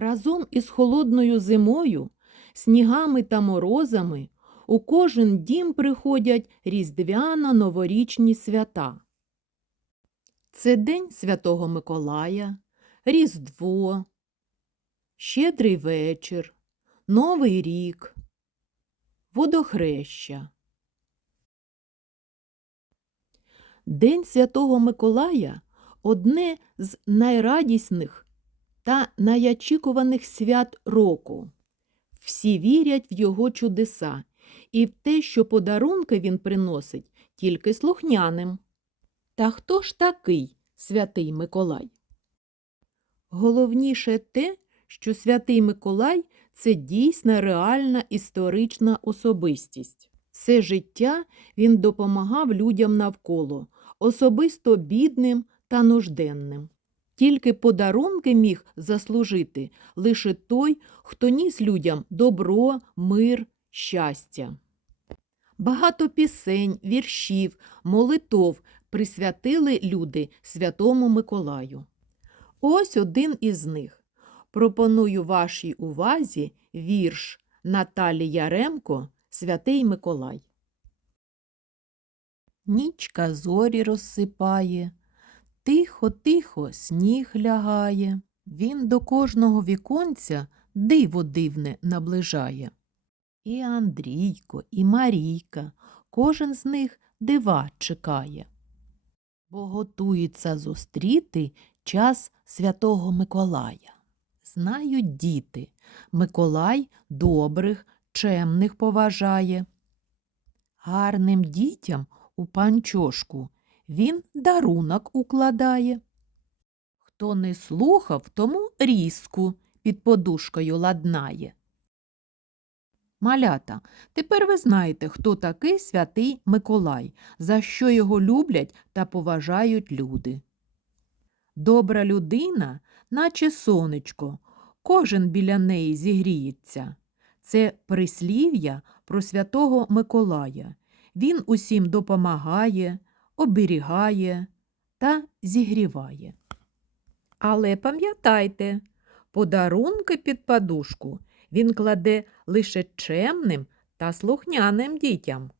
Разом із холодною зимою, снігами та морозами у кожен дім приходять різдвяно-новорічні свята. Це День Святого Миколая, Різдво, Щедрий вечір, Новий рік, Водохреща. День Святого Миколая одне з найрадісних та найочікуваних свят року. Всі вірять в його чудеса і в те, що подарунки він приносить тільки слухняним. Та хто ж такий святий Миколай? Головніше те, що святий Миколай це дійсна реальна історична особистість. Все життя він допомагав людям навколо, особисто бідним та нужденним. Тільки подарунки міг заслужити лише той, хто ніс людям добро, мир, щастя. Багато пісень, віршів, молитов присвятили люди Святому Миколаю. Ось один із них. Пропоную вашій увазі вірш Наталі Яремко Святий Миколай. Нічка зорі розсипає, тихо, тихо сніг лягає. Він до кожного віконця диво дивне наближає. І Андрійко, і Марійка, кожен з них дива чекає. Бо готується зустріти час святого Миколая. Знають діти, Миколай добрих, чемних поважає. Гарним дітям у панчошку він дарунок укладає. Хто не слухав, тому різку під подушкою ладнає. Малята, тепер ви знаєте, хто такий святий Миколай, за що його люблять та поважають люди. Добра людина, наче сонечко, кожен біля неї зігріється. Це прислів'я про святого Миколая. Він усім допомагає, оберігає та зігріває. Але пам'ятайте, подарунки під подушку він кладе лише чемним та слухняним дітям.